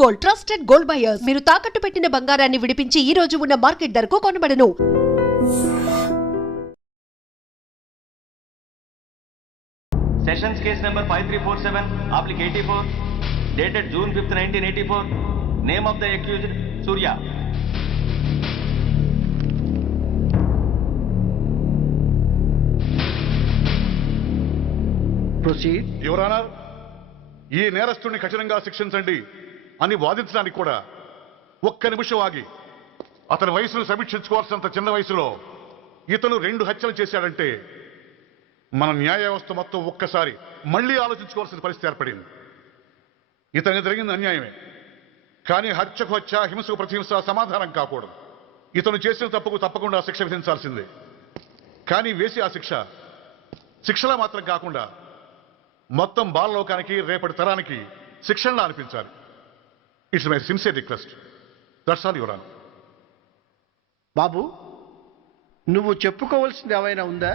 Gold, trusted gold buyers. మీరు తాకట్టు పెట్టిన బంగారాన్ని విడిపించి ఈ రోజు ఉన్న మార్కెట్ ధరకు కొనబడను. Sessions case number 5347, applic 84, dated June 5th, 1984. Name of the accused, Surya. Proceed. Your Honor, ఈ నేరస్తుడిని కఠినంగా శిక్షించండి అని వాదించడానికి కూడా ఒక్క నిమిషం ఆగి అతని వయసును సమీక్షించుకోవాల్సినంత చిన్న వయసులో ఇతను 2 హత్యలు చేశాడంటే మన న్యాయ వ్యవస్థ మొత్తం ఒక్కసారి మళ్లీ ఆలోచించుకోవాల్సిన పరిస్థితి ఏర్పడింది. ఇతనికి జరిగింది అన్యాయమే, కానీ హత్యకు హత్య, హింసకు ప్రతిహింస సమాధానం కాకూడదు. ఇతను చేసిన తప్పుకు తప్పకుండా శిక్ష విధించాల్సిందే. కానీ వేసి ఆ శిక్షలా మాత్రం కాకుండా మొత్తం బాలలోకానికి, రేపటి తరానికి శిక్షణలా అనిపించాలి. It's my sincere request. That's all your honour. బాబు, నువ్వు చెప్పుకోవాల్సింది ఏమైనా ఉందా?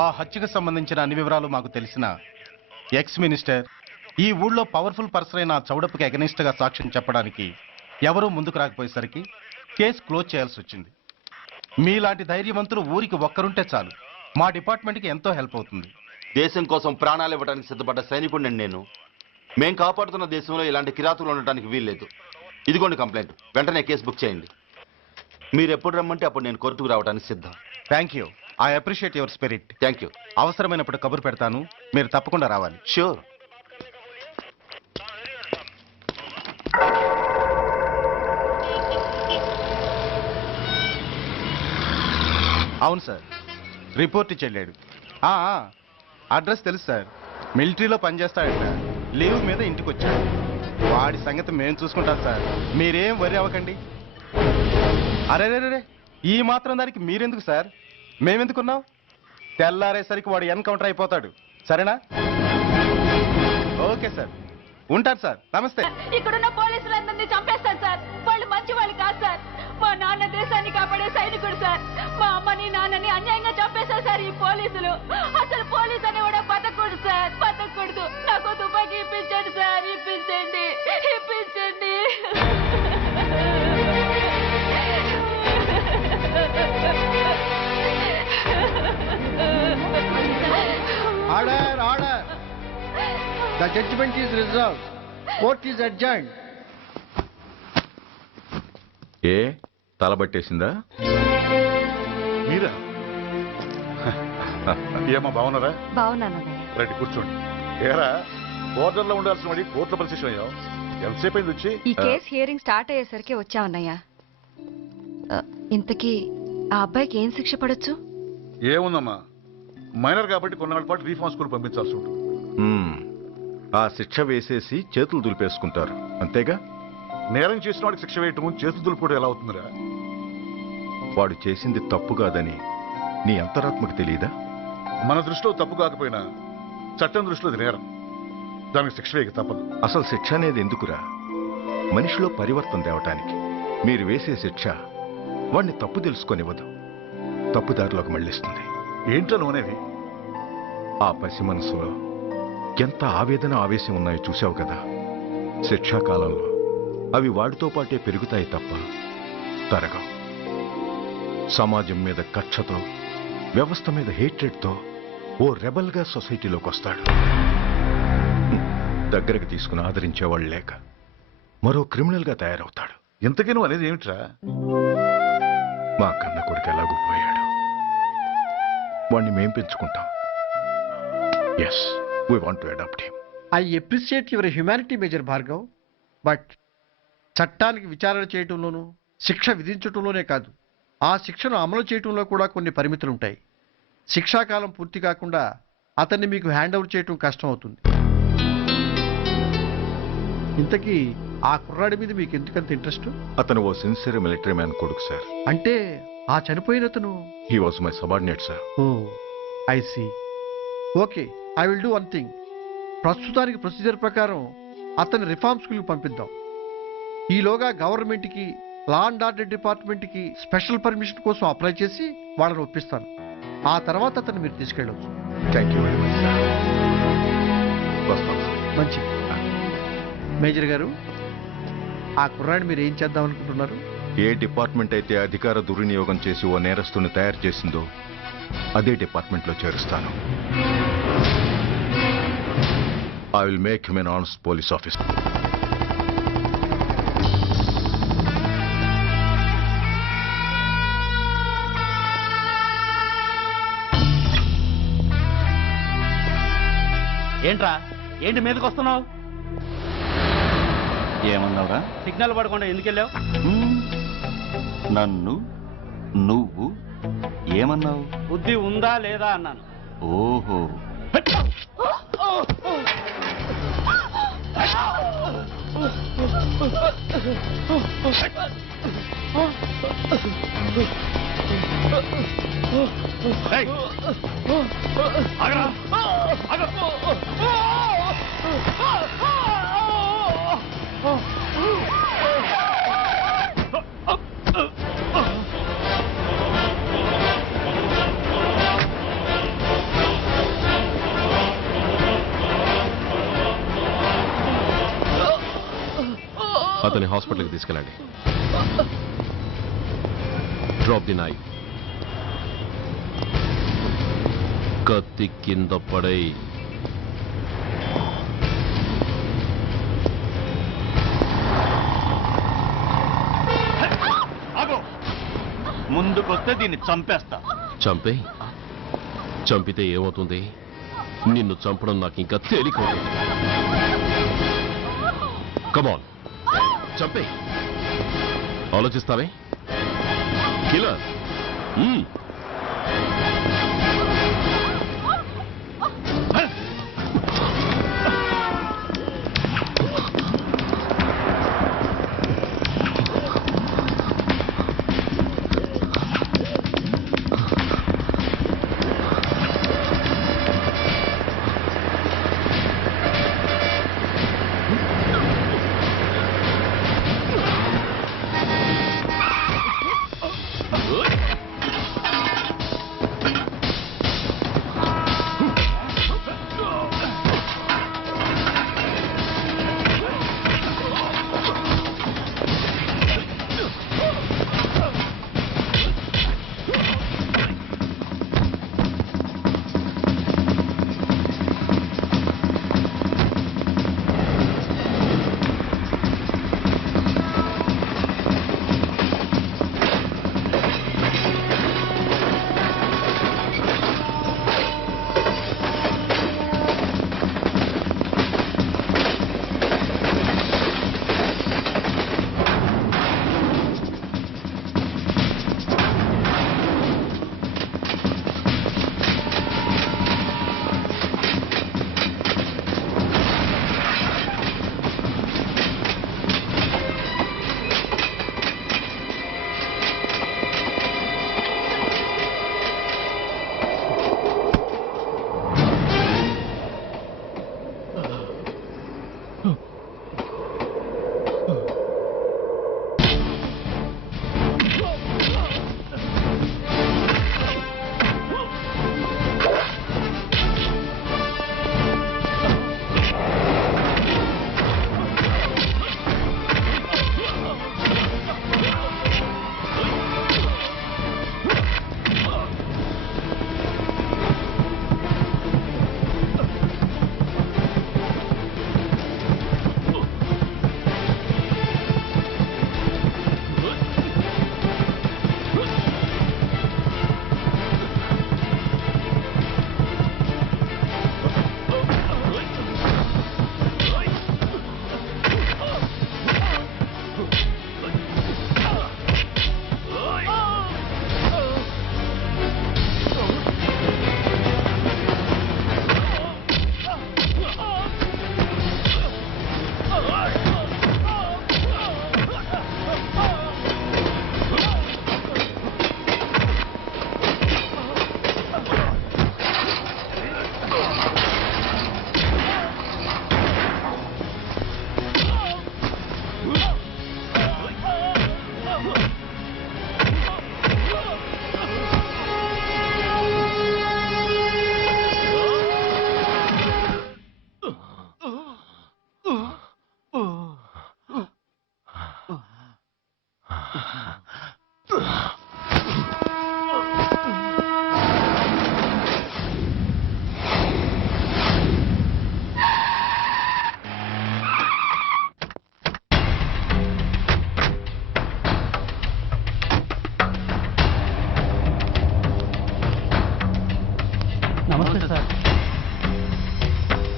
ఆ హత్యకు సంబంధించిన అన్ని వివరాలు మాకు తెలిసిన ఎక్స్ మినిస్టర్ ఈ ఊళ్ళో పవర్ఫుల్ పర్సన్ అయిన చౌడప్పకి అగెనిస్ట్ గా సాక్ష్యం చెప్పడానికి ఎవరూ ముందుకు రాకపోయేసరికి కేసు క్లోజ్ చేయాల్సి వచ్చింది. మీలాంటి ధైర్యవంతులు ఊరికి ఒక్కరుంటే చాలు, మా డిపార్ట్మెంట్కి ఎంతో హెల్ప్ అవుతుంది. దేశం కోసం ప్రాణాలు ఇవ్వడానికి సిద్ధపడ్డ సైనికుడిని నేను. మేం కాపాడుతున్న దేశంలో ఇలాంటి కిరాతులు ఉండటానికి వీల్లేదు. ఇదిగోండి కంప్లైంట్, వెంటనే కేసు బుక్ చేయండి. మీరు ఎప్పుడు రమ్మంటే అప్పుడు నేను కోర్టుకు రావడానికి సిద్ధం. Thank you, I appreciate your spirit. Thank you. అవసరమైనప్పుడు కబురు పెడతాను, మీరు తప్పకుండా రావాలి. షూర్. అవును సార్, రిపోర్ట్ ఇచ్చి వెళ్ళాడు. అడ్రస్ తెలుసు సార్, మిలిటరీలో పనిచేస్తాడట. లీవ్ మీద ఇంటికి వచ్చాడు. వాడి సంగతి మేము చూసుకుంటాం సార్, మీరేం వరి అవ్వకండి. అరే, ఈ మాత్రం దానికి మీరెందుకు సార్, మేమెందుకున్నాం? తెల్లారేసరికి వాడు ఎన్కౌంటర్ అయిపోతాడు. సరేనా? ఓకే సార్, ఉంటారు సార్. నమస్తే. ఇక్కడున్న పోలీసులందరినీ చంపేస్తారు సార్. వాళ్ళు మంచి వాళ్ళు కాదు సార్. మా నాన్న దేశాన్ని కాపాడే సైనికుడు సార్. మా అమ్మని నాన్నని అన్యాయంగా చంపేశారు సార్ ఈ పోలీసులు. అసలు పోలీసు అని కూడా బతకూడదు సార్, బతకూడదు. నాకు తుపాకీ ఇప్పించండి సార్, ఇప్పించండి. Order, order. The judgment is reserved. Court is adjourned. ఏ తలబట్టేసిందా? మీరా? ఏమా బాగున్నారా? బాగున్నాను. రండి కూర్చోండి. ఏరా, బోర్డర్లో ఉండాల్సిన వాడి కోర్టులో పరిశీలన అయ్యావు. ఎంతసేపు అయింది వచ్చి? ఈ కేసు హియరింగ్ స్టార్ట్ అయ్యేసరికి వచ్చావన్నయ్యా. ఇంతకీ ఆ అబ్బాయికి ఏం శిక్ష పడొచ్చు? ఏముందమ్మా, మైనర్ కాబట్టి కొన్నాళ్ళ పాటు రీఫార్మ్ స్కూల్ పంపించాల్సి ఉంటుంది. ఆ శిక్ష వేసేసి చేతులు దులిపేసుకుంటారు, అంతేగా? నేరం చేసిన వాడికి శిక్ష వేయటం, చేతులు దులుపుకోవడం ఎలా అవుతుందిరా? వాడు చేసింది తప్పు కాదని నీ అంతరాత్మకు తెలియదా? మన దృష్టిలో తప్పు కాకపోయినా చట్టం దృష్టిలో అది నేరం. దానికి శిక్ష వేయక తప్పదు. అసలు శిక్ష అనేది ఎందుకురా? మనిషిలో పరివర్తన తేవటానికి. మీరు వేసే శిక్ష వాడిని తప్పు తెలుసుకొనివ్వదు, తప్పుదారిలోకి మళ్ళిస్తుంది. ఏంటో నువ్వనేది? ఆ పసి మనసులో ఎంత ఆవేదన, ఆవేశం ఉన్నాయో చూశావు కదా. శిక్షాకాలంలో అవి వాడితో పాటే పెరుగుతాయి తప్ప తరగవు. సమాజం మీద కక్షతో, వ్యవస్థ మీద హేట్రెడ్తో ఓ రెబల్గా సొసైటీలోకి వస్తాడు. దగ్గరకు తీసుకుని ఆదరించేవాళ్ళు లేక మరో క్రిమినల్గా తయారవుతాడు. ఇంతకీ నువ్వు అనేది ఏమిట్రా? మా కన్న కొడుకు ఎలాగూ పోయాడు, వాణ్ణి మేం పెంచుకుంటాం. Yes, we want to adopt him. I appreciate your humanity, Major Bhargav. But చట్టానికి విచారణ చేయటంలోనూ శిక్ష విధించటంలోనే కాదు, ఆ శిక్షను అమలు చేయటంలో కూడా కొన్ని పరిమితులు ఉంటాయి. శిక్షాకాలం పూర్తి కాకుండా అతన్ని మీకు హ్యాండ్ ఓవర్ చేయటం కష్టం అవుతుంది. ఇంతకీ ఆ కుర్రాడి మీద మీకు ఎందుకంత ఇంట్రెస్ట్? అతను ఓ సిన్సియర్ మిలిటరీ మ్యాన్ కొడుకు సార్. అంటే ఆ చనిపోయిన అతను? He was my subordinate sir. Oh, I see. Okay, I will do one thing. ప్రస్తుతానికి ప్రొసీజర్ ప్రకారం అతన్ని రిఫార్మ్ స్కూల్కి పంపిద్దాం. ఈలోగా గవర్నమెంట్కి, లా అండ్ ఆర్డర్ డిపార్ట్మెంట్కి స్పెషల్ పర్మిషన్ కోసం అప్లై చేసి వాళ్ళని ఒప్పిస్తాను. ఆ తర్వాత అతన్ని మీరు తీసుకెళ్ళవచ్చు. Thank you very much sir. మంచి మేజర్ గారు, ఆ కుర్రాడిని మీరు ఏం చేద్దాం అనుకుంటున్నారు? ఏ డిపార్ట్మెంట్ అయితే అధికార దుర్వినియోగం చేసి ఓ నేరస్తుని తయారు చేసిందో అదే డిపార్ట్మెంట్లో చేరుస్తాను. I will make him an honest police officer. ఏంట్రా, ఏంటి మీదకి వస్తున్నావు? ఏమన్నావురా? సిగ్నల్ పడకుండా ఎందుకు వెళ్ళావు? నన్ను నువ్వు ఏమన్నావు? బుద్ధి ఉందా లేదా అన్నాను. ఓహో, అతని హాస్పిటల్కి తీసుకెళ్ళండి. Drop the knife. కత్తి కింద పడై. ముందుకొస్తే దీన్ని చంపేస్తా. చంపే. చంపితే ఏమవుతుంది? నిన్ను చంపడం నాకు ఇంకా తేలికవుతుంది. కమాన్, చంపే. ఆలోచిస్తావే కిల్లర్?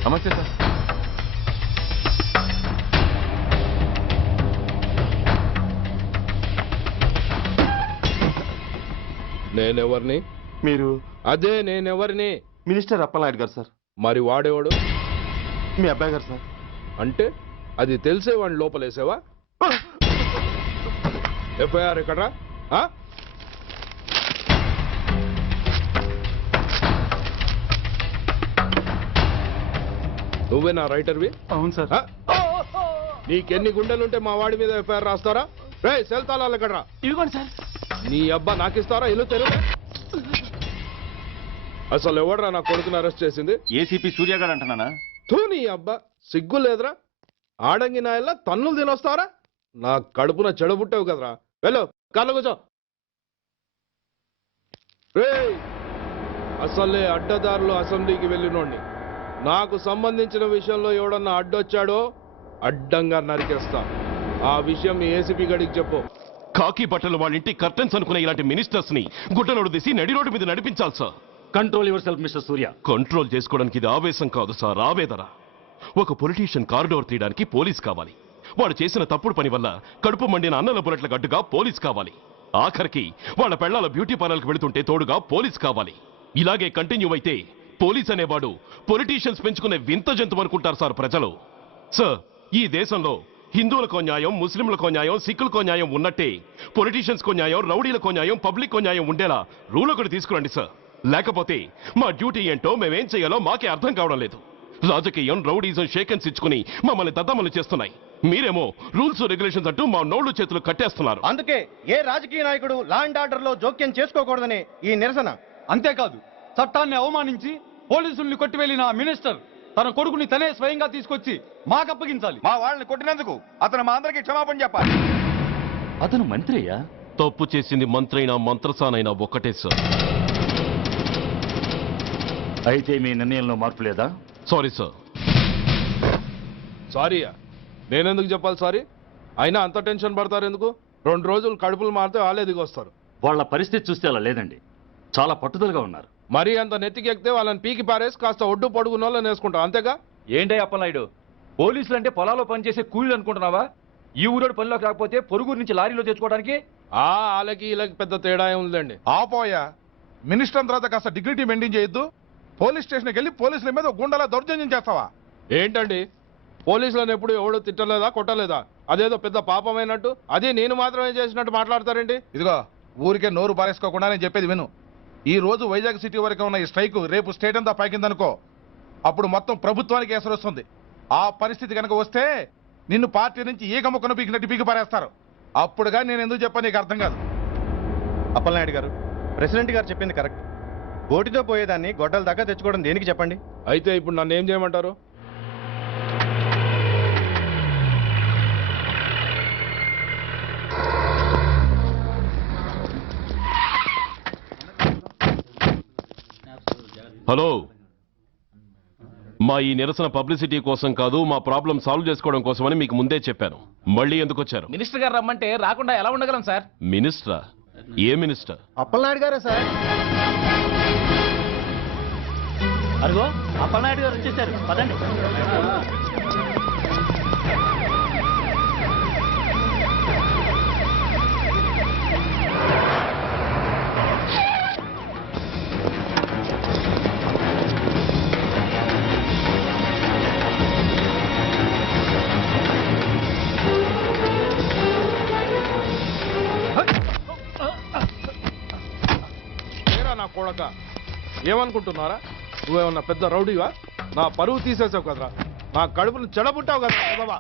నమస్తే సార్. నేనెవరిని? మీరు అదే నేనెవరిని? మినిస్టర్ అప్పలనాయుడు గారు సార్. మరి వాడేవాడు? మీ అబ్బాయి గారు సార్. అంటే అది తెలిసే వాడిని లోపలేసావా? ఎఫ్ఐఆర్ ఎక్కడ్రా? నువ్వే నా రైటర్వి? అవును సార్. నీకెన్ని గుండెలుంటే మా వాడి మీద ఎఫ్ఐఆర్ రాస్తారా? రే సెల్ తాళాలు ఎక్కడ్రా? ఇదిగోండి సార్. నీ అబ్బా నాకిస్తారా? ఇల్లు తెరువు. అసలు ఎవడరా నా కొడుకుని అరెస్ట్ చేసింది? ఏసీపీ సూర్య గారు అంటున్నానా? తూ నీ అబ్బా సిగ్గు లేదురా? ఆడంగి నాయల్లా తన్నులు తినొస్తారా? నా కడుపున చెడబుట్టావు కదరా. వెళ్ళు కార్లో కూర్చో. రేయ్ అసలే అడ్డదారులు అసెంబ్లీకి వెళ్ళినోడిని. నాకు సంబంధించిన విషయంలో ఎవడన్నా అడ్డొచ్చాడో అడ్డంగా నరికేస్తా. ఆ విషయం మీ ఏసీపీ గడికి చెప్పు. కాకి బట్టలు వాళ్ళ ఇంటి కర్టెన్స్ అనుకునే ఇలాంటి మినిస్టర్స్ ని గుడ్డలోడు తీసి నడి రోడ్డు మీద నడిపించాలి sir. Control your self mister Surya. Control చేసుకోవడానికి ఇది ఆవేశం కాదు సార్, ఆవేదన. ఒక పొలిటీషియన్ కారిడోర్ తీయడానికి పోలీస్ కావాలి. వాడు చేసిన తప్పుడు పని వల్ల కడుపు మండిన అన్నల బుల్లెట్ల గడ్డుగా పోలీస్ కావాలి. ఆఖరికి వాళ్ళ పెళ్లాల బ్యూటీ పార్లర్కి వెళుతుంటే తోడుగా పోలీస్ కావాలి. ఇలాగే కంటిన్యూ అయితే పోలీస్ అనేవాడు పొలిటీషియన్స్ పెంచుకునే వింత జంతువు అనుకుంటారు సార్ ప్రజలు. సార్ ఈ దేశంలో హిందువులకో న్యాయం, ముస్లింలకో న్యాయం, సిక్కులకో న్యాయం ఉన్నట్టే పొలిటీషియన్స్కో న్యాయం, రౌడీలకో న్యాయం, పబ్లిక్కో న్యాయం ఉండేలా రూల్ ఒకటి తీసుకురండి సార్. లేకపోతే మా డ్యూటీ ఏంటో మేమేం చేయాలో మాకే అర్థం కావడం లేదు. రాజకీయం, రౌడీజం షేకెన్స్ ఇచ్చుకుని మమ్మల్ని దద్దమలు చేస్తున్నాయి. మీరేమో రూల్స్ రెగ్యులేషన్స్ అంటూ మా నోళ్లు చేతులు కట్టేస్తున్నారు. అందుకే ఏ రాజకీయ నాయకుడు లా అండ్ ఆర్డర్ లో జోక్యం చేసుకోకూడదని ఈ నిరసన. అంతేకాదు, చట్టాన్ని అవమానించి పోలీసుల్ని కొట్టివెళ్లిన మినిస్టర్ తన కొడుకుని తనే స్వయంగా తీసుకొచ్చి మాకు అప్పగించాలి. మా వాళ్ళని కొట్టినందుకు అతను మా అందరికి క్షమాపణ చెప్పాలి. అతను మంత్రి అయ్యా. తప్పు చేసింది మంత్రైనా మంత్రసానైనా ఒక్కటే సార్. అయితే మీ నిర్ణయంలో మార్పు లేదా? Sorry sir. సారీయా? నేనెందుకు చెప్పాలి సారీ? అయినా అంత టెన్షన్ పడతారు ఎందుకు? 2 రోజులు కడుపులు మారితే వాళ్ళే దిగొస్తారు. వాళ్ళ పరిస్థితి చూస్తే అలా లేదండి, చాలా పట్టుదలగా ఉన్నారు. మరీ అంత నెత్తికెక్కితే వాళ్ళని పీకి పారేసి కాస్త ఒడ్డు పొడుగున్న వాళ్ళని వేసుకుంటాం, అంతేగా? ఏంటే అప్పలనాయుడు, పోలీసులు అంటే పొలాల్లో పనిచేసే కూలీలు అనుకుంటున్నావా? ఈ ఊరోడు పనిలోకి రాకపోతే పొరుగురు నుంచి లారీలో తెచ్చుకోవడానికి వాళ్ళకి వీళ్ళకి పెద్ద తేడా ఉందండి. ఆపోయా మినిస్టర్ తర్వాత కాస్త డిగ్నిటీ మెయింటైన్ చేయొద్దు. పోలీస్ స్టేషన్కి వెళ్ళి పోలీసుల మీద గుండాల దౌర్జన్యం చేస్తావా? ఏంటండి పోలీసులను ఎప్పుడు ఎవడు తిట్టలేదా, కొట్టలేదా? అదేదో పెద్ద పాపమైనట్టు, అది నేను మాత్రమే చేసినట్టు మాట్లాడతారేంటి? ఇదిగో ఊరికే నోరు పారేసుకోకుండా నేను చెప్పేది విను. ఈ రోజు వైజాగ్ సిటీ వరకు ఉన్న ఈ స్ట్రైక్ రేపు స్టేట్ అంతా పైకిందనుకో, అప్పుడు మొత్తం ప్రభుత్వానికి ఎసరు వస్తుంది. ఆ పరిస్థితి కనుక వస్తే నిన్ను పార్టీ నుంచి ఈగ ముక్కను పీకినట్టు పీకి పారేస్తారు. అప్పుడుగా నేను ఎందుకు చెప్పా నీకు అర్థం కాదు. అప్పలనాయుడు గారు, ప్రెసిడెంట్ గారు చెప్పింది కరెక్ట్. ఓటితో పోయేదాన్ని గొడ్డల దాకా తెచ్చుకోవడం దేనికి చెప్పండి? అయితే ఇప్పుడు నన్ను ఏం చేయమంటారు? హలో, మా ఈ నిరసన పబ్లిసిటీ కోసం కాదు, మా ప్రాబ్లం సాల్వ్ చేసుకోవడం కోసమని మీకు ముందే చెప్పాను. మళ్ళీ ఎందుకు వచ్చారు? మినిస్టర్ గారు రమ్మంటే రాకుండా ఎలా ఉండగలం సార్? మినిస్టరా? ఏ మినిస్టర్? అప్పలనాయుడు గారే సార్. అదిగో అప్పలనాయుడు గారు వచ్చేసారు, పదండి. నా కొడక ఏమనుకుంటున్నారా? నువ్వేమన్నా పెద్ద రౌడీవా? నా పరువు తీసేసావు కదరా, నా కడుపును చెడబుట్టావు కదా బాబా.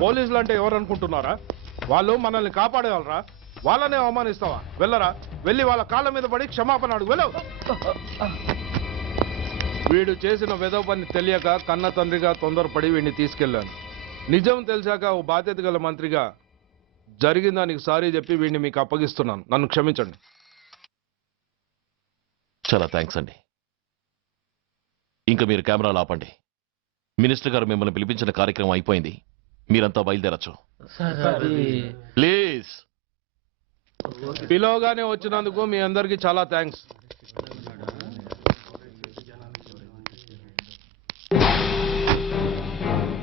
పోలీసులు అంటే ఎవరు అనుకుంటున్నారా? వాళ్ళు మనల్ని కాపాడేవాళ్ళరా? వాళ్ళనే అవమానిస్తావా? వెళ్ళరా, వెళ్ళి వాళ్ళ కాళ్ళ మీద పడి క్షమాపణ అడుగు, వెళ్ళవు. వీడు చేసిన వెధవ పని తెలియక కన్న తండ్రిగా తొందరపడి వీడిని తీసుకెళ్లాను. నిజం తెలిసాక ఓ బాధ్యత గల మంత్రిగా జరిగిన దానికి సారీ చెప్పి వీడిని మీకు అప్పగిస్తున్నాను. నన్ను క్షమించండి. చాలా థ్యాంక్స్ అండి. ఇంకా మీరు కెమెరాలు ఆపండి. మినిస్టర్ గారు మిమ్మల్ని పిలిపించిన కార్యక్రమం అయిపోయింది, మీరంతా బయలుదేరచ్చు ప్లీజ్. పిలవగానే వచ్చినందుకు మీ అందరికీ చాలా థ్యాంక్స్.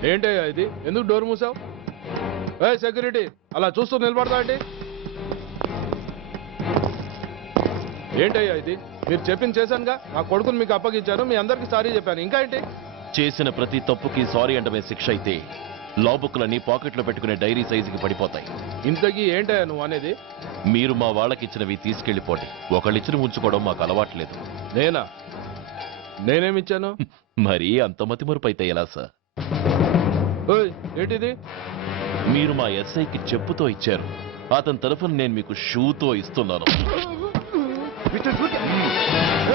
ఏంటయ్యా ఇది? ఎందుకు డోర్ మూసావు? ఏ సెక్యూరిటీ, అలా చూస్తూ నిలబడతా అంటే ఏంటయ్యా ఇది? మీరు చెప్పింది చేశానుగా, నా కొడుకుని మీకు అప్పగించాను, మీ అందరికి సారీ చెప్పాను, ఇంకా ఏంటి? చేసిన ప్రతి తప్పుకి సారీ అంటమే శిక్ష అయితే లా బుక్లన్నీ పాకెట్లో పెట్టుకునే డైరీ సైజుకి పడిపోతాయి. ఇంతకీ ఏంటయ్యా నువ్వు అనేది? మీరు మా వాళ్ళకిచ్చినవి తీసుకెళ్లిపోండి. ఒకళ్ళిచ్చిన ఉంచుకోవడం మాకు అలవాట్లేదు. నేనా? నేనేమిచ్చాను? మరీ అంత మతిమరుపు అయితే ఎలా సార్? ఓయ్, ఏంటిది? మీరు మా ఎస్ఐకి చెప్పుతో ఇచ్చారు, అతని తరఫున నేను మీకు షూతో ఇస్తున్నాను.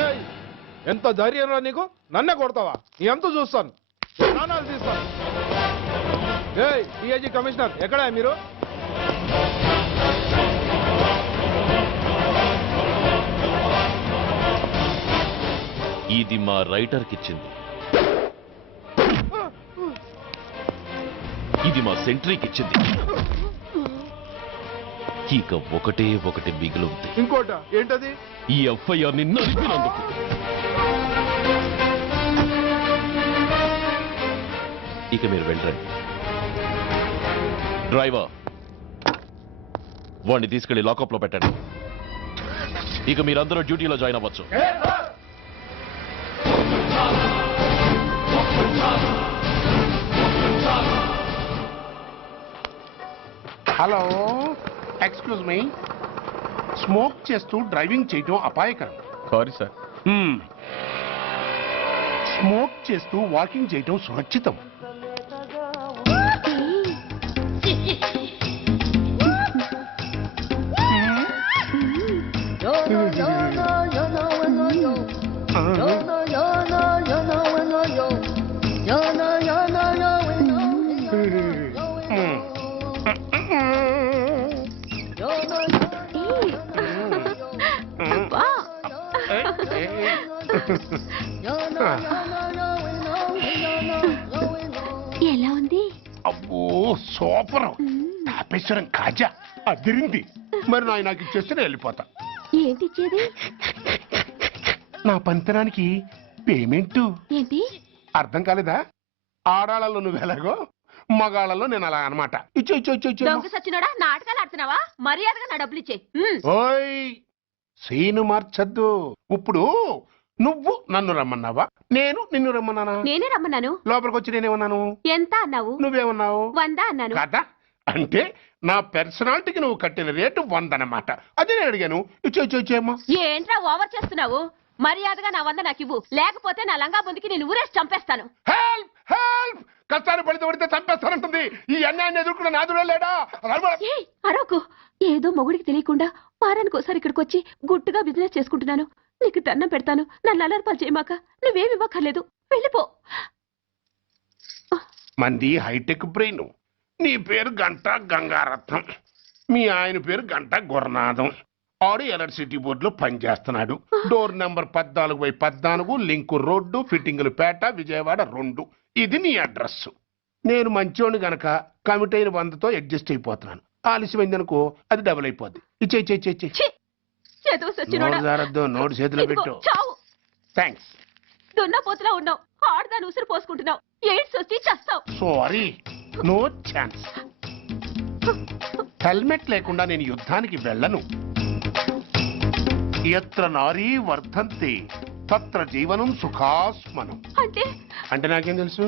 ఏయ్, ఎంత ధైర్యం రా నీకు? నన్నే కొడతావా? నీ ఎంత చూస్తాను, ప్రాణాలు తీస్తాను. ఏయ్ డిఐజీ కమిషనర్, ఎక్కడా మీరు? ఇది మా రైటర్కి ఇచ్చింది, ఇది మా సెంట్రీకి ఇచ్చింది. ఇక ఒకటే ఒకటి మిగిలింది. ఇంకోట ఏంటది? ఈ ఎఫ్ఐఆర్ ని నలిపినందుకు. ఇక మీరు వెళ్ళండి. డ్రైవర్, వాడిని తీసుకెళ్లి లాకప్ లో పెట్టండి. ఇక మీరందరూ డ్యూటీలో జాయిన్ అవ్వచ్చు. Hello, excuse me. స్మోక్ చేస్తూ డ్రైవింగ్ చేయటం అపాయకరం. Sorry sir. స్మోక్ చేస్తూ వాకింగ్ చేయటం సురక్షితం. ఎలా ఉంది? అబ్బో సూపర్. తాపేశ్వరం కాజా అదిరింది. మరి నాకు ఇచ్చేస్తే నేను వెళ్ళిపోతా. ఏంటి ఇచ్చేది? నా పంతనానికి పేమెంట్. ఏంటి అర్థం కాలేదా? ఆడాళ్ళలో నువ్వు ఎలాగో, మగాళ్ళలో నేను అలా అనమాట. దొంగ సచ్చినోడా, నాటకాలు ఆడుతున్నావా? మర్యాదగా నా డబ్బులు ఇచ్చే. ఓయ్, సీను మార్చద్దు. ఇప్పుడు నువ్వు నన్ను రమ్మన్నావా, నేను నిన్ను రమ్మన్నానా? నేనే రమ్మన్నాను. లోపలికి వచ్చి నేనేమన్నాను? ఎంత అన్నావు? నువ్వేమన్నావు? 100 అన్నాను. కదా, అంటే నా పర్సనాలిటీకి నువ్వు కట్టిన రేటు 100 అన్నమాట. అదే నేను అడిగాను. ఇచ్చేమ్మా. ఏంట్రా ఓవర్ చేస్తున్నావు? మర్యాదగా నా 100 నాకు ఇవ్వు, లేకపోతే నా లంగా ముందుకి నేను ఊరేసి చంపేస్తాను. Help help! కష్టాన్ని పడితే చంపేస్తానంటుంది. ఈ అన్యాయాన్ని ఎదుర్కొన్న నాదుడే లేడా? అరవకు. ఏదో మొగుడికి తెలియకుండా వారానికి ఒకసారి ఇక్కడికి వచ్చి గుట్టుగా బిజినెస్ చేసుకుంటున్నాను. నీకు దండం పెడతాను, నన్ను అల్లరిపాలు చేయమాక. నువ్వేమి ఇవ్వక్కర్లేదు, వెళ్ళిపో. మంది హైటెక్ బ్రెయిన్. నీ పేరు గంట గంగారత్నం, మీ ఆయన పేరు గంట గురనాథం. ఆడు ఎలక్ట్రిసిటీ బోర్డులో పనిచేస్తున్నాడు. డోర్ నెంబర్ 14/14, లింకు రోడ్డు, ఫిట్టింగులు పేట, విజయవాడ 2. ఇది నీ అడ్రస్. నేను మంచోని గనక కమిట్ అయిన 100తో అడ్జస్ట్ అయిపోతున్నాను. ఆలస్యమైందనుకో అది డబుల్ అయిపోద్ది. ఇచ్చే నోటు చేతిలో పెట్టు. థ్యాంక్స్. దున్నపోతులా ఉన్నావు, ఆడదాన్ని ఉసురు పోసుకుంటున్నావు. ఎయిడ్స్ వచ్చి చస్తావు. Sorry, no chance. హెల్మెట్ లేకుండా నేను యుద్ధానికి వెళ్ళను. ఎత్ర నారీ వర్ధంతి తత్ర జీవనం సుఖాస్మనం. అంటే నాకేం తెలుసు?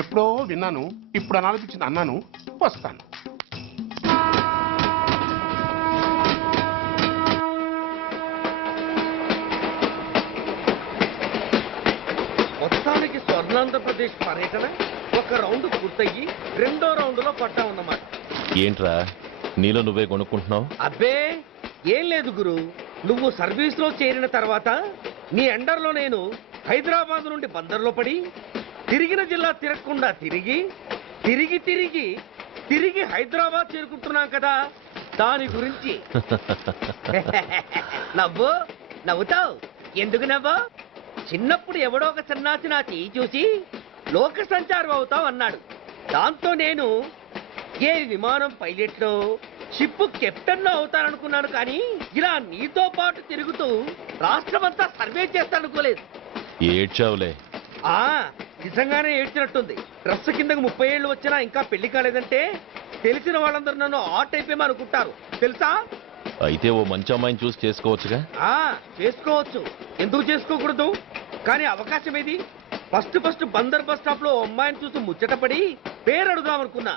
ఎప్పుడో విన్నాను, ఇప్పుడు అనాలనిపించింది అన్నాను. వస్తాను. మొత్తానికి స్వర్ణాంధ్రప్రదేశ్ పర్యటన ఒక రౌండ్ పూర్తయ్యి 2వ రౌండ్ లో పట్టామన్నమాట. ఏంట్రా నీలో నువ్వే కొనుక్కుంటున్నావు? అబ్బే ఏం లేదు గురు, నువ్వు సర్వీస్ లో చేరిన తర్వాత నీ అండర్లో నేను హైదరాబాద్ నుండి బందర్లో పడి తిరిగిన జిల్లా తిరగకుండా తిరిగి తిరిగి తిరిగి తిరిగి హైదరాబాద్ చేరుకుంటున్నాం కదా, దాని గురించి. నవ్వు నవ్వుతావు ఎందుకు నవ్వు? చిన్నప్పుడు ఎవడో ఒక సన్నాసి నా చెయ్యి చూసి లోక సంచారం అవుతావు అన్నాడు. దాంతో నేను ఏ విమానం పైలట్లో షిప్ కెప్టెన్ అవుతాననుకున్నాను, కానీ ఇలా నీతో పాటు తిరుగుతూ రాష్ట్రమంతా సర్వే చేస్తాననుకోలేదు. ఏడ్చావులే. నిజంగానే ఏడ్చినట్టుంది. డ్రెస్ కిందకు 30 ఏళ్ళు వచ్చినా ఇంకా పెళ్లి కాలేదంటే తెలిసిన వాళ్ళందరూ నన్ను ఆట్ అయిపోయి అనుకుంటారు తెలుసా. అయితే ఓ మంచి అమ్మాయిని చూసి చేసుకోవచ్చుగా. చేసుకోవచ్చు, ఎందుకు చేసుకోకూడదు? కానీ అవకాశం ఏది? ఫస్ట్ బందర్ బస్ స్టాప్ లో అమ్మాయిని చూసి ముచ్చటపడి పేరు అడుగుదాం అనుకున్నా.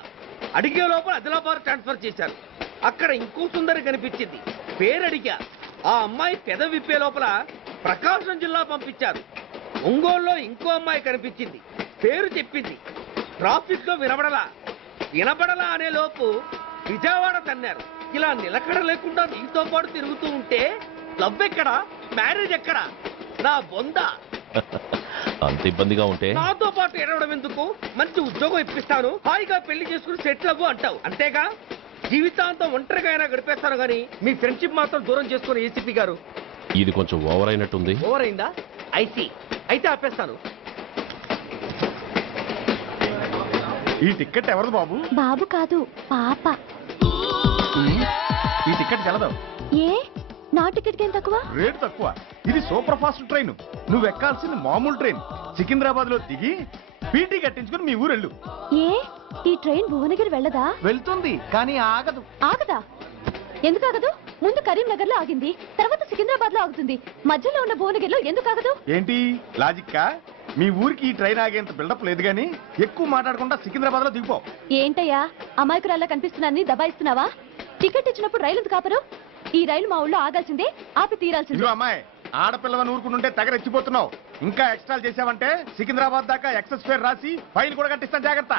అడిగే లోపల ఆదిలాబాద్ ట్రాన్స్ఫర్ చేశారు. అక్కడ ఇంకో సుందరి కనిపించింది, పేరు అడిగా. ఆ అమ్మాయి పెద విప్పే లోపల ప్రకాశం జిల్లా పంపించారు. ఒంగోలులో ఇంకో అమ్మాయి కనిపించింది, పేరు చెప్పింది. ట్రాఫిక్ లో వినబడలా అనే లోపు విజయవాడ తన్నారు. ఇలా నిలకడ లేకుండా నీతో పాటు తిరుగుతూ ఉంటే లవ్ ఎక్కడా, మ్యారేజ్ ఎక్కడా? నా బొంద. అంత ఇబ్బందిగా ఉంటే నాతో పాటు ఎడవడం ఎందుకు? మంచి ఉద్యోగం ఇప్పిస్తాను, హాయిగా పెళ్లి చేసుకుని సెటిల్ అవ్వు అంటావు అంతేగా. జీవితాంతం ఒంటరిగా అయినా గడిపేస్తాను గానీ మీ ఫ్రెండ్షిప్ మాత్రం దూరం చేసుకుని ఏసీపీ గారు. ఇది కొంచెం ఓవర్ అయినట్టుంది. ఓవర్ అయిందా? అయితే ఆపేస్తాను. ఈ టికెట్ ఎవరు బాబు? బాబు కాదు, పాప. ఈ టికెట్ తెలదు. ఏ నా టికెట్ ఏం తక్కువ? రేటు తక్కువ. ఇది సూపర్ ఫాస్ట్ ట్రైన్. నువ్వు ఎక్కాల్సింది మామూలు ట్రైన్. సికింద్రాబాద్ లో దిగి పీటీ కట్టించుకుని మీ ఊరెళ్ళు. ఏ ఈ ట్రైన్ భువనగిరి వెళ్ళదా? వెళ్తుంది కానీ ఆగదు. ఆగదా? ఎందుకు ఆగదు? ముందు కరీంనగర్ లో ఆగింది, తర్వాత సికింద్రాబాద్ లో ఆగుతుంది. మధ్యలో ఉన్న భువనగిరిలో ఎందుకు ఆగదు? ఏంటి లాజిక్కా? మీ ఊరికి ఈ ట్రైన్ ఆగేంత బిల్డప్ లేదు గానీ ఎక్కువ మాట్లాడకుండా సికింద్రాబాద్ లో దిగిపో. ఏంటయ్యా అమాయకురాల్లా కనిపిస్తున్నాన్ని దబాయిస్తున్నావా? టికెట్ ఇచ్చినప్పుడు రైలు ఎందుకు ఆపరు? ఈ రైలు మా ఊళ్ళో ఆగాల్సిందే, ఆపి తీరాల్సిందే. ఇదిగో అమ్మాయి, ఆడపిల్లవని ఊరుకుంటుంటే తెగరెచ్చిపోతున్నావు. ఇంకా ఎక్స్ట్రా చేసావంటే సికింద్రాబాద్ దాకా ఎక్సెస్ ఫేర్ రాసి ఫైన్ కూడా కట్టిస్తాను, జాగ్రత్త.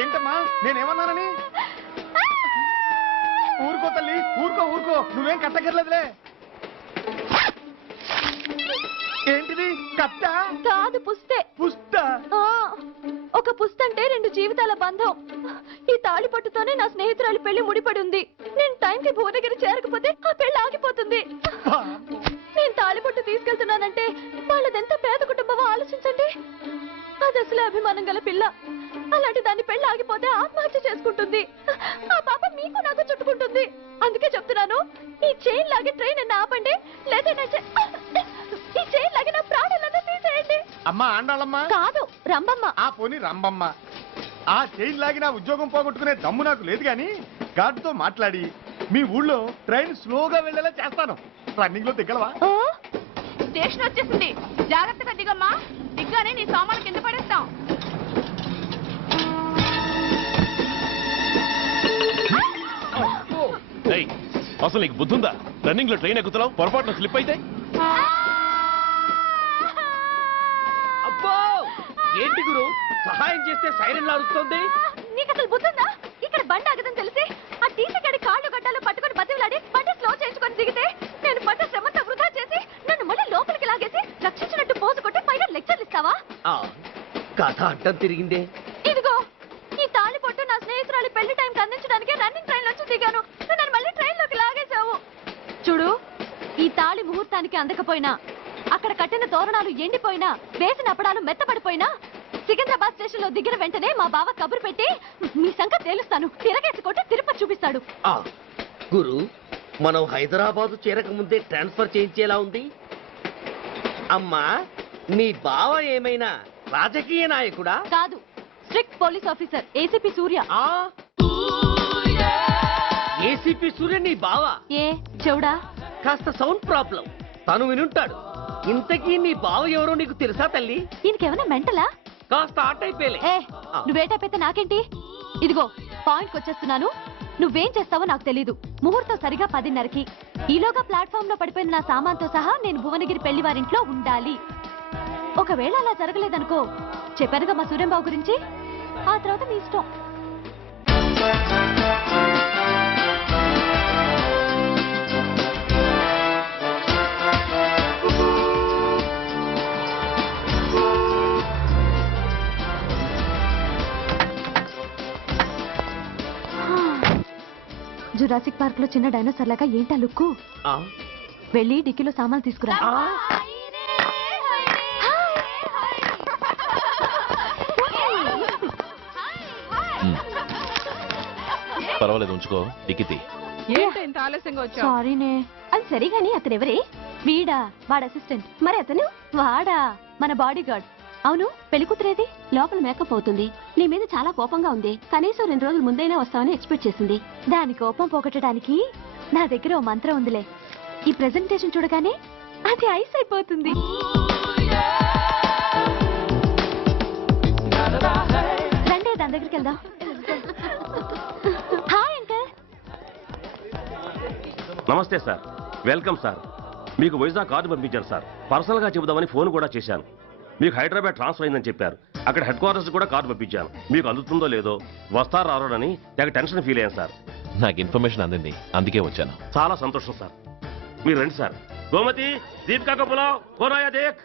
ఏంటమ్మా నేనేమన్నానని? ఊరుకో తల్లి, ఊరుకో, నువ్వేం కట్టగర్లేదులే. ఏంటిది? కట్ట కాదు, పుస్తే. పుస్తా? ఒక పుస్తంటే 2 జీవితాల బంధం. ఈ తాళి పట్టుతోనే నా స్నేహితురాలి పెళ్లి ముడిపడి ఉంది. నేను టైంకి భువనగిరి చేరకపోతే ఆ పెళ్లి ఆగిపోతుంది. నేను తాళి పట్టు తీసుకెళ్తున్నానంటే వాళ్ళదెంత పేద కుటుంబమో ఆలోచించండి. అది అసలు అభిమానం గల పిల్ల. అలాంటి దాన్ని పెళ్లి ఆగిపోతే ఆత్మహత్య చేసుకుంటుంది. ఆ పాప మీకు నాకు చుట్టుకుంటుంది. అందుకే చెప్తున్నాను, ఈ చైన్ లాగే ట్రైన్ అన్న ఆపండి, లేదా ఈ చైన్ లాగే నా ప్రాణాలను తీసేయండి. అమ్మా ఆండాళ్ళమ్మా కాదు, రంబమ్మ. ఆ పోని రంబమ్మ. ఆ చైన్ లాగి నా ఉద్యోగం పోగొట్టుకునే దమ్ము నాకు లేదు గాని గార్డుతో మాట్లాడి మీ ఊళ్ళో ట్రైన్ స్లోగా వెళ్ళేలా చేస్తాను. రన్నింగ్ లో దిగలవా? స్టేషన్ వచ్చేసింది, జాగ్రత్తగా దిగమ్మా. దిగ్గానే నీ సామాను కింద పడేస్తాం. అసలు నీకు బుద్ధుందా? రన్నింగ్ లో ట్రైన్ ఎక్కుతున్నావు, పొరపాటున స్లిప్ అయితే? అబ్బో ఏంటి గురు, సహాయం చేస్తే సైరన్ అరుస్తుంది. నీకు అసలు బుద్ధుందా? ఇక్కడ బండి ఆగదని తెలిసి ఆ టీసీ గడి కాళ్ళు గడ్డలు పట్టుకొని బతిలాడి బండి స్లో చేసుకొని దిగితే నేను పడ్డ శ్రమంతా వృధా చేసి నన్ను మళ్ళీ లోపలికి లాగేసి రక్షించినట్టు పోజు కొట్టి పైగా లెక్చర్లు ఇస్తావా? కథ అడ్డం తిరిగిందే. ఇదిగో ఈ తాళి పొట్టు నా స్నేహితురాలి పెళ్లి టైంకి అందించడానికి రన్నింగ్ ట్రైన్ నుంచి దిగాను. నన్ను మళ్ళీ ట్రైన్ లోకి లాగేశావు. చూడు, ఈ తాళి ముహూర్తానికి అందకపోయినా, అక్కడ కట్టిన తోరణాలు ఎండిపోయినా, వేసిన అప్పడాలు మెత్తపడిపోయినా, సికింద్రాబాద్ స్టేషన్ లో దిగిన వెంటనే మా బావ కబురు పెట్టి మీ సంగతి తేలుస్తాను, తిరగేసి కొట్టి తిరుపతి చూపిస్తాడు. గురు, మనం హైదరాబాద్ చేరక ముందే ట్రాన్స్ఫర్ చేయించేలా ఉంది. అమ్మా, నీ బావ ఏమైనా రాజకీయ నాయకుడా? కాదు, స్ట్రిక్ట్ పోలీస్ ఆఫీసర్, ఏసీపీ సూర్య. ఏసీపీ సూర్య నీ బావ? ఏ చెవుడా? కాస్త సౌండ్ ప్రాబ్లం, తను వినుంటాడు. ఇంతకీ నీ బావ ఎవరో నీకు తెలుసా తల్లి? ఈయనకేమైనా మెంటలా? కాస్త ఆట అయిపోయలే. నువ్వేటైపోతే నాకేంటి? ఇదిగో పాయింట్కి వచ్చేస్తున్నాను. నువ్వేం చేస్తావో నాకు తెలీదు. ముహూర్తం సరిగా 10:30కి. ఈలోగా ప్లాట్ఫామ్ లో పడిపోయిన నా సామాన్తో సహా నేను భువనగిరి పెళ్లి వారింట్లో ఉండాలి. ఒకవేళ అలా జరగలేదనుకో, చెప్పానుగా మా సూర్యంబాబు గురించి, ఆ తర్వాత మీ ఇష్టం. జురాసిక్ పార్క్ లో చిన్న డైనోసార్ లాగా ఏంటా లుక్కు? వెళ్ళి డిక్కీలో సామాన్లు తీసుకురా. పర్వాలేదు, ఉంచుకో. డిక్కితి. సారీనే. అది సరిగాని అతను ఎవరే? వీడా, వాడు అసిస్టెంట్. మరి అతను వాడా, మన బాడీ గార్డ్. అవును, పెళ్లి కూతురేది? లోపల మేకప్ అవుతుంది. నీ మీద చాలా కోపంగా ఉంది. కనీసం 2 రోజుల ముందైనా వస్తావని ఎక్స్పెక్ట్ చేసింది. దాని కోపం పోగొట్టడానికి నా దగ్గర ఓ మంత్రం ఉందిలే. ఈ ప్రెజెంటేషన్ చూడగానే అది ఐస్ అయిపోతుంది. రండి, దాని దగ్గరికి వెళ్దాం. Hi uncle. నమస్తే సార్, వెల్కమ్ సార్. మీకు వైజాగ్ కార్డు పంపించాను సార్. పర్సనల్గా చెబుదామని ఫోన్ కూడా చేశాను. మీకు హైదరాబాద్ ట్రాన్స్ఫర్ అయిందని చెప్పారు. అక్కడ హెడ్ క్వార్టర్స్ కూడా కార్డు పంపించాను. మీకు అందుతుందో లేదో, వస్తారో రారోనని తెగ టెన్షన్ ఫీల్ అయ్యాను సార్. నాకు ఇన్ఫర్మేషన్ అందింది, అందుకే వచ్చాను. చాలా సంతోషం సార్. మీరు రండి సార్. గోమతి, దీపికా కపులావ్, కోరాయా దేక్.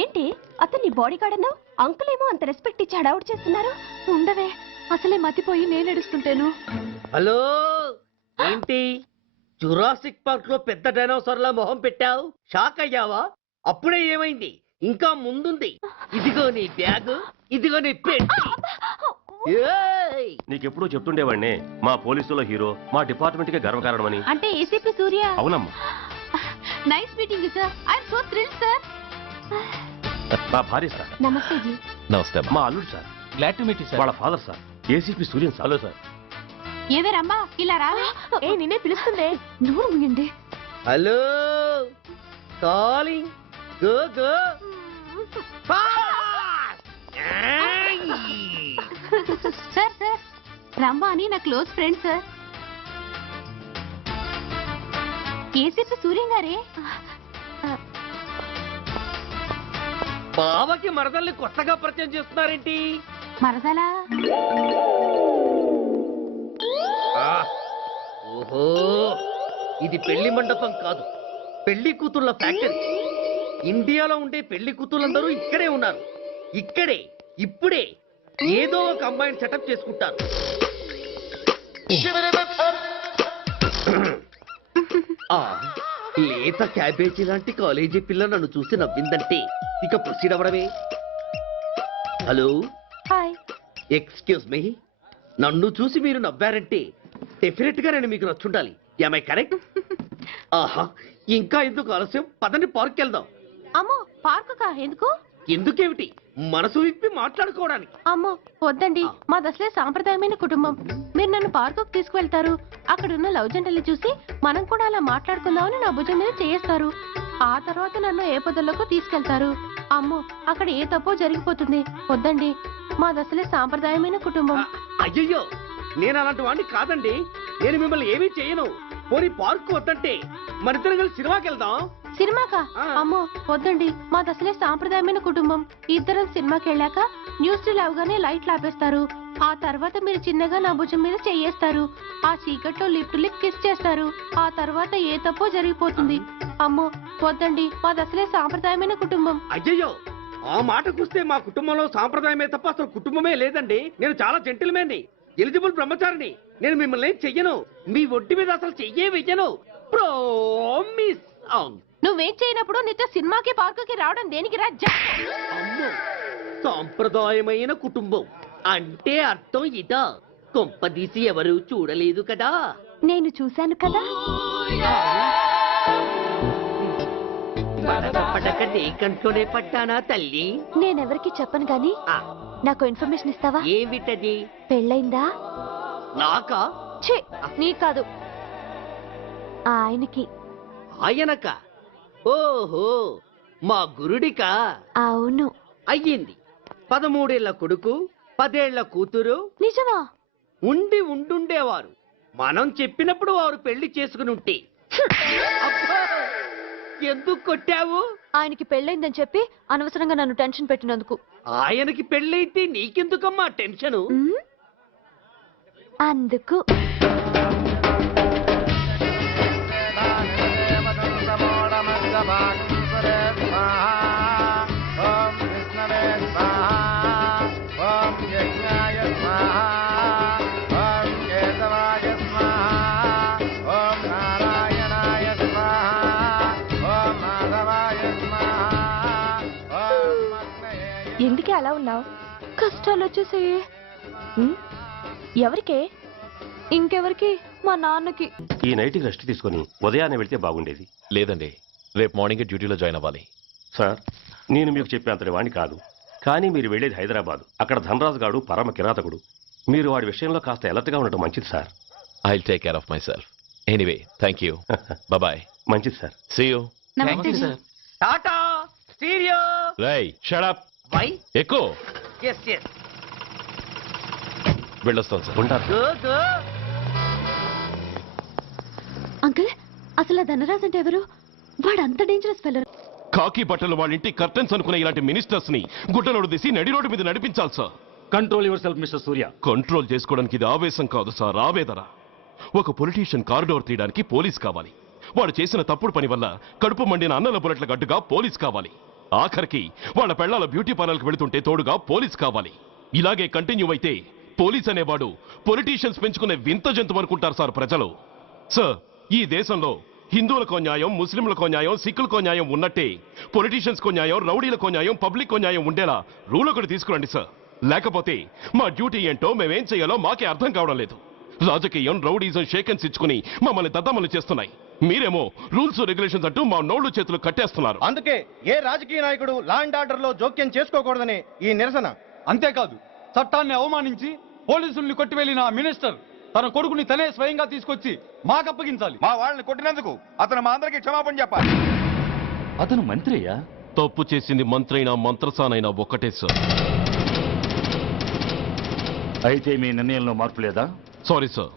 ఏంటి అతన్ని బాడీ గార్డ్ అన్నావు? అంకుల్ ఏమో అంత రెస్పెక్ట్ ఇచ్చి హడావుడు చేస్తున్నారు. ఉండవే, అసలే మతిపోయి నేను ఎడుస్తుంటాను. హలో, ఏంటి జురాసిక్ పార్క్ లో పెద్ద డైనోసార్లా మొహం పెట్టావు? షాక్ అయ్యావా? అప్పుడే ఏమైంది? ఇంకా ముందుంది. ఇదిగో నీ బ్యాగ్, ఇదిగో నీ పెట్టి. నీకెప్పుడు చెప్తుండేవాడిని, మా పోలీసులో హీరో, మా డిపార్ట్మెంట్ కి గర్వకారణమని. అంటే ఏసీపీ సూర్య. అవునమ్మా. Nice meeting sir. I am so thrilled sir. మా భార్య సార్. నమస్తే జీ. నమస్తే. మా అల్లుడు sir. Glad to meet you sir. వాళ్ళ father sir, ACP Suryan sir. Hello sir. ఏవేరమ్మా ఇలా రావే? ఏ నిన్నే పిలుస్తుందే. నోరు మూయండి. Hello, calling. Go go. Sir sir, Rambha అని నా close friend sir. ACP Suryam గారే. బావకి మరదల్ని కొత్తగా పరిచయం చేస్తున్నారేంటి? మరదలా? ఓహో, ఇది పెళ్లి మండపం కాదు, పెళ్లి కూతుళ్ళ ఫ్యాక్టరీ. ఇండియాలో ఉండే పెళ్లి కూతుళ్ళందరూ ఇక్కడే ఉన్నారు. ఇక్కడే ఇప్పుడే ఏదో ఒక అమ్మాయిని సెటప్ చేసుకుంటారు. లేత క్యాబేజీ లాంటి కాలేజీ పిల్ల నన్ను చూసి నవ్విందంటే ఇక ప్రొసీడ్ అవ్వడమే. Hello, hi. ఎక్స్క్యూజ్ మీ, నన్ను చూసి మీరు నవ్వారంటే డెఫినెట్ గా నేను మీకు నచ్చుండాలి. Am I correct? ఆహా, ఇంకా ఎందుకు ఆలస్యం? పదండి, పార్క్ వెళ్దాం. అమ్మో, పార్కు కా? ఎందుకు? ఎందుకేమిటి, మనసు విప్పి మాట్లాడుకోవడానికి. అమ్మో వద్దండి, మాది అసలే సాంప్రదాయమైన కుటుంబం. మీరు నన్ను పార్కుకు తీసుకువెళ్తారు, అక్కడున్న లవ్ జంటలు చూసి మనం కూడా అలా మాట్లాడుకుందామని నా భుజం మీద చేస్తారు. ఆ తర్వాత నన్ను ఏ పొదల్లోకి తీసుకెళ్తారు. అమ్మో, అక్కడ ఏ తప్పో జరిగిపోతుంది. వద్దండి, మాది అసలే సాంప్రదాయమైన కుటుంబం. అయ్యయ్యో, నేను అలాంటి వాడిని కాదండి. నేను మిమ్మల్ని ఏమీ చేయను. పోనీ పార్క్ వద్దంటే మరిద్దరం కలిసి సినిమాకి వెళ్దాం. సినిమాకా? అమ్మో వద్దండి, మాది అసలే సాంప్రదాయమైన కుటుంబం. ఇద్దరం సినిమాకి వెళ్ళాక న్యూస్ అవగానే లైట్లు ఆపేస్తారు. ఆ తర్వాత మీరు చిన్నగా నా భుజం మీద చెయ్యేస్తారు. ఆ చీకట్లో లిప్ టు లిప్ కిస్ చేస్తారు. ఆ తర్వాత ఏ తప్పో జరిగిపోతుంది. అమ్మో వద్దండి, మాది అసలే సాంప్రదాయమైన కుటుంబం. అయ్యయ్యో, ఆ మాటకొస్తే మా కుటుంబంలో సాంప్రదాయమే తప్ప అసలు కుటుంబమే లేదండి. నేను చాలా జెంటిల్మెన్ని, ఎలిజిబుల్ బ్రహ్మచారిని. నేను మిమ్మల్ని ఏం చెయ్యను. మీ ఒంటి మీద అసలు చెయ్యే వెయ్యను. ప్రామిస్. నువ్వేం చేయనప్పుడు నీతో సినిమాకి పార్కుకి రావడం దేనికి రా? అమ్మో, సాంప్రదాయమైన కుటుంబం అంటే అర్థం ఇదా? కొంపదీసి ఎవరు చూడలేదు కదా? నేను చూశాను కదా. పడక నీ కంట్లోనే పడ్డానా తల్లి? నేనెవరికి చెప్పను గాని నాకు ఇన్ఫర్మేషన్ ఇస్తావా? ఏమిటది? పెళ్ళైందా? నాకా? ఛీ, నీ కాదు, ఆయనకి. ఆయనక? ఓహో, మా గురుడికా? అవును. అయ్యింది. 13 ఏళ్ల కొడుకు, 10 ఏళ్ల కూతురు. నిజమా? ఉండి ఉండుండేవారు. మనం చెప్పినప్పుడు వారు పెళ్లి చేసుకుని ఉంటే. అబ్బా, ఎందుకు కొట్టావు? ఆయనకి పెళ్ళైందని చెప్పి అనవసరంగా నన్ను టెన్షన్ పెట్టినందుకు. ఆయనకి పెళ్ళైతే నీకెందుకమ్మా టెన్షను? అందుకు. ఎందుకే అలా ఉన్నావు? కష్టాలు వచ్చేసాయి. ఎవరికే? ఇంకెవరికి? మా నాన్నకి. ఈ నైట్కి రెస్ట్ తీసుకొని ఉదయాన్నే వెళ్తే బాగుండేది. లేదండి, రేపు మార్నింగ్ డ్యూటీలో జాయిన్ అవ్వాలి. సార్, నేను మీకు చెప్పేంతటి వాణ్ణి కాదు, కానీ మీరు వెళ్ళేది హైదరాబాద్. అక్కడ ధనరాజు గాడు పరమ కిరాతకుడు. మీరు వాడి విషయంలో కాస్త ఎలర్ట్గా ఉండటం మంచిది sir. I will take care of myself. Anyway thank you. Bye. మంచిది sir. See you. Tata stereo. రేయ్ షట్ అప్. వై? ఎక్కువ. Yes yes. వెళ్ళొస్తాను సార్. ఉంటారు. Go go. అంకుల్, అసలు ఆ ధనరాజ్ అంటే ఎవరు? వాడు అంత డేంజరస్ ఫెల్లర్. కాకి బట్టలు వాళ్ళ ఇంటి కర్టెన్స్ అనుకునే ఇలాంటి మినిస్టర్స్ ని గుడ్డలోడు తీసి నడి రోడ్డు మీద నడిపించాలి sir. Control your self mister Surya. Control చేసుకోవడానికి ఇది ఆవేశం కాదు సార్, ఆవేదన. ఒక పొలిటీషియన్ కారిడోర్ తీయడానికి పోలీస్ కావాలి. వాడు చేసిన తప్పుడు పని వల్ల కడుపు మండిన అన్నల బుల్లెట్ల గడ్డుగా పోలీస్ కావాలి. ఆఖరికి వాళ్ళ పెళ్లాల బ్యూటీ పార్లర్కి వెళుతుంటే తోడుగా పోలీస్ కావాలి. ఇలాగే కంటిన్యూ అయితే పోలీస్ అనేవాడు పొలిటీషియన్స్ పెంచుకునే వింత జంతువు అనుకుంటారు సార్ ప్రజలు. సార్, ఈ దేశంలో హిందువులకో న్యాయం, ముస్లింలకో న్యాయం, సిక్కులకో న్యాయం ఉన్నట్టే పొలిటీషియన్స్కో న్యాయం, రౌడీలకో న్యాయం, పబ్లిక్కో న్యాయం ఉండేలా రూల్ ఒకటి తీసుకురండి సార్. లేకపోతే మా డ్యూటీ ఏంటో మేమేం చేయాలో మాకే అర్థం కావడం లేదు. రాజకీయం, రౌడీజం షేకెన్స్ ఇచ్చుకుని మమ్మల్ని దద్దమలు చేస్తున్నాయి. మీరేమో రూల్స్ రెగ్యులేషన్స్ అంటూ మా నోళ్లు చేతులు కట్టేస్తున్నారు. అందుకే ఏ రాజకీయ నాయకుడు లా అండ్ ఆర్డర్ లో జోక్యం చేసుకోకూడదని ఈ నిరసన. అంతేకాదు, చట్టాన్ని అవమానించి పోలీసుల్ని కొట్టివెళ్లిన మినిస్టర్ తన కొడుకుని తనే స్వయంగా తీసుకొచ్చి మాకు అప్పగించాలి. మా వాళ్ళని కొట్టినందుకు అతను మా అందరికీ క్షమాపణ చెప్పాలి. అతను మంత్రి అయ్యా. తప్పు చేసింది మంత్రైనా మంత్రసానైనా ఒక్కటే సార్. అయితే మీ నిర్ణయంలో మార్పు లేదా? Sorry sir,